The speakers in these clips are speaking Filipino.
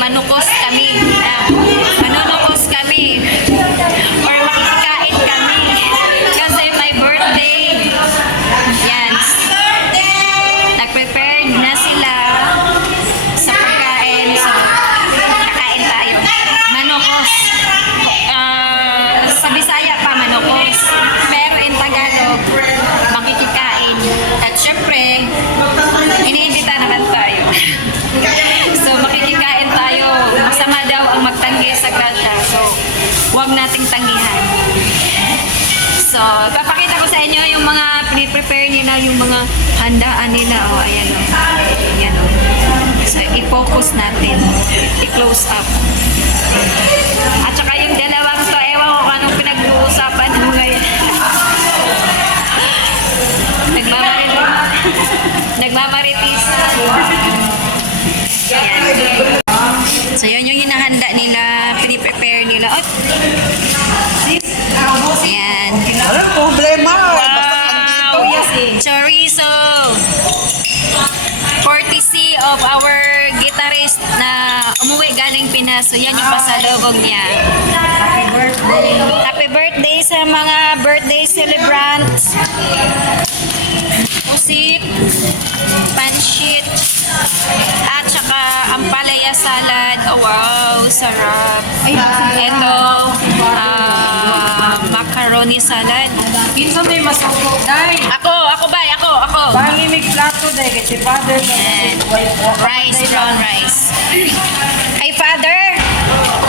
manukos kami. Manunukos kami. Or makikain kami. Kasi my birthday. Yan. Nag-prepare na sila sa pagkain. So, kakain tayo. Manukos. Sa Bisaya pa, manukos. Pero in Tagalog, makikikain. At syempre, iniimbita naman tayo. So, makikikain tayo. Masama daw ang magtanggi sa grasya. So, huwag nating tanggihan. So, papakita ko sa inyo yung mga pre-prepare nila, yung mga handaan nila. O, ayan o. Ayan o. So, i-focus natin. I-close up. At saka yung dalawang to, ewan ko kung anong pinag-uusapan mo ngayon. Nagmamaritis. Ayan. So, yun yung hinahanda nila, pre-prepare nila. Oh! Ayan. Walang problema. Wow! Chorizo! Courtesy of our guitarist na umuwi galing Pinas. So, yan yung pasalubong niya. Happy birthday sa mga birthday celebrants. Pusit, panshit, at saka ampalaya salad. Oh, wow, sarap. Ito, macaroni salad. Kinsa may masuko, day. Ako. Bali may plato, day. Kasi father, Rice, brown rice. Hey, Father.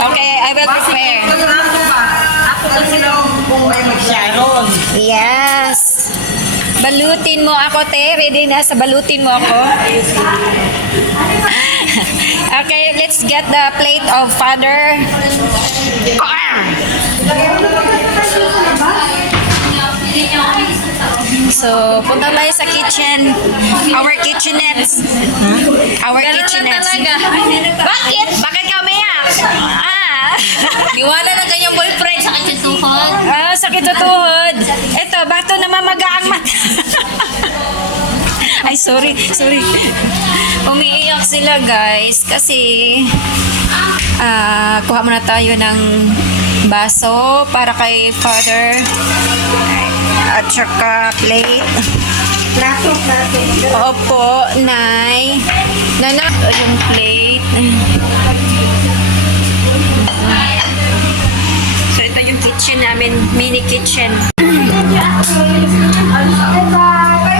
Okay, I will prepare. Ako kasi lang kung may mag-sharon. Yes. Balutin mo ako, te. Ready na sa balutin mo ako? Okay, let's get the plate of Father. So, punta tayo sa kitchen. Our kitchenettes. Our kitchenettes. Bakit? Bakit kami Niwala na kanyang boyfriend sa kanyang tuhod. Sakit sa tuhod. Ito, bakit namamaga ang mata? Ay, sorry. Umiiyak sila, guys. Kasi, kuha muna tayo ng baso para kay Father. At saka plate. Plato. Opo, Nay. Nanak, yung plate. So, ito yung kitchen namin. Mini kitchen. Bye-bye.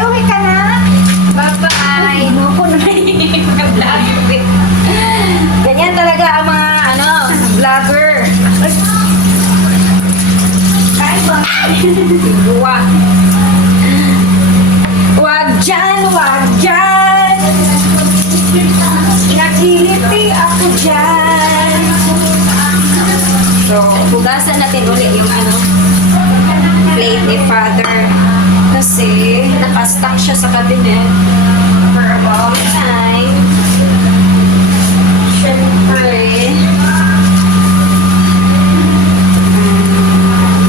Uwi ka na? Bye-bye. Nuko na Ganyan talaga ang mga, vlogger. Wag dyan. Nakiliti ako dyan. So, hugasan natin ulit yung plate ni Father. Kasi, nakastock siya sa cabinet for about time. Siyempre,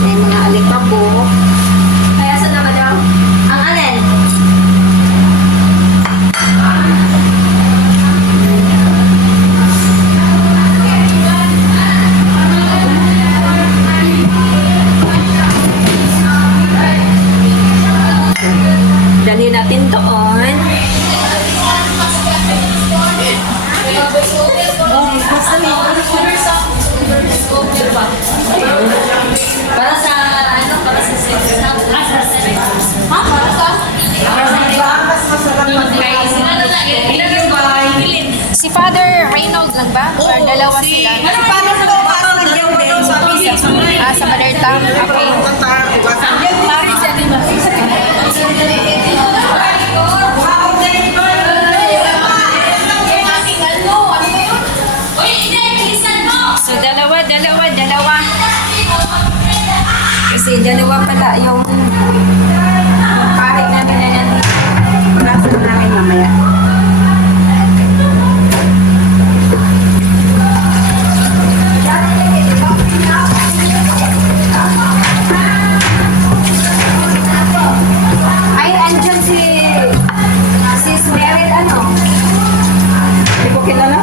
may mga alikabok. Kaya saan naman daw? Ang alin? Dali natin doon. Para sa para sa sex. Si Father Reynold lang ba? Or dalawa sila? Paano ito? Paano nagyaw din? Sa Father Tam. Okay. So, dalawa. Kasi dalawa pala yung pare namin na yan. Panasan namin mamaya. Ay, andyan si Sis Meryl, Hindi ko kilala.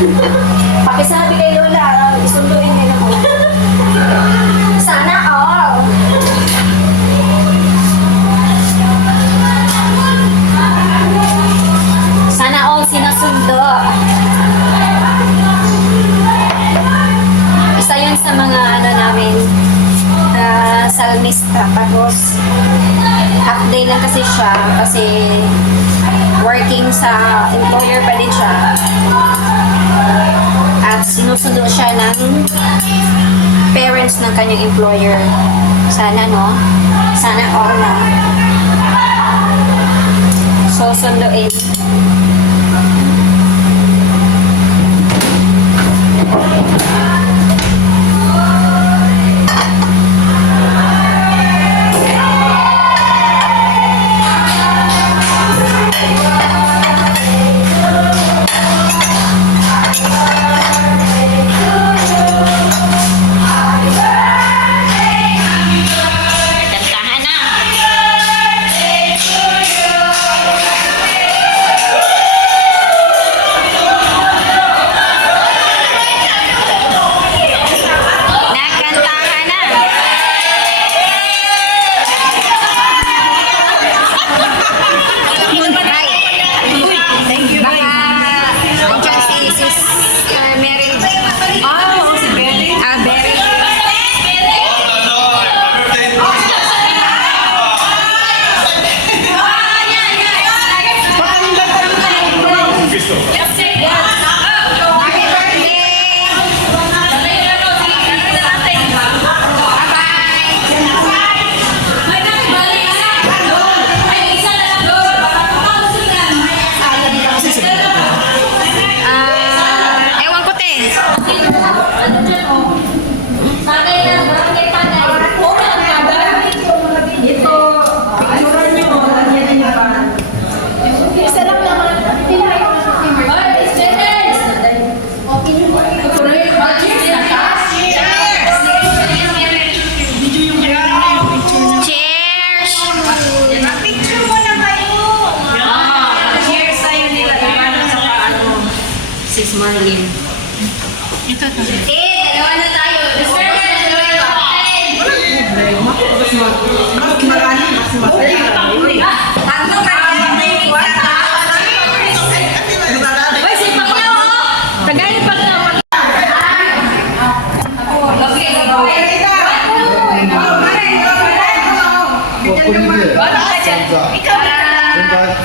Pakisabi kay Lola, isunduin niyo ako. Sana all. Sana all sinusundo. Isa yun sa mga ano namin, salmista. Tapos, half day lang kasi siya kasi working sa employer pa din siya. At sinusundo siya ng parents ng kanyang employer. Sana, no? Sana all na. So, sunduin. Kantahan na. Nakantahan na. Thank you, bye. Baka, si Mary. Oh, si Benny. Berry. Happy birthday! Ewan ko, te. Tagay na, barangay tagay. Isa lang naman. Ay, Dennis! Cheers! Picture mo na kayo. Cheers sa'yo nila. Iwanan sa paano. Sis Marlene. Dalawa na tayo. Mas marami, mas marami. Tatlo ka na may Ay, si Panglaw, oh! Tagay ni Panglaw.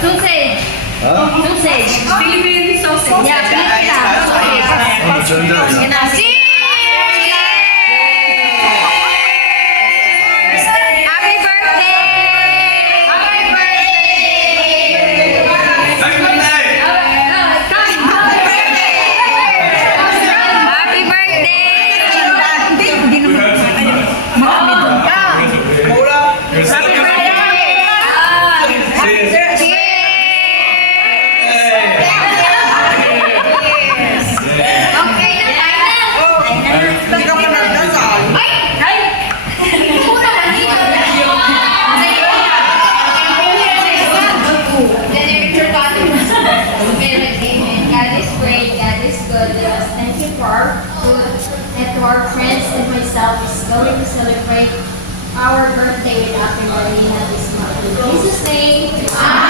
Sausage. Sausage. Philippine sausage. Yeah, Pilipina. Sausage. Happy birthday! Happy birthday! Okay na tayo. Hindi ka pa nagdasal. God is great, God is good. Let us thank you for our food and to our friends and myself is going to celebrate our birthday with Ate Marina this month. In Jesus' name, Amen.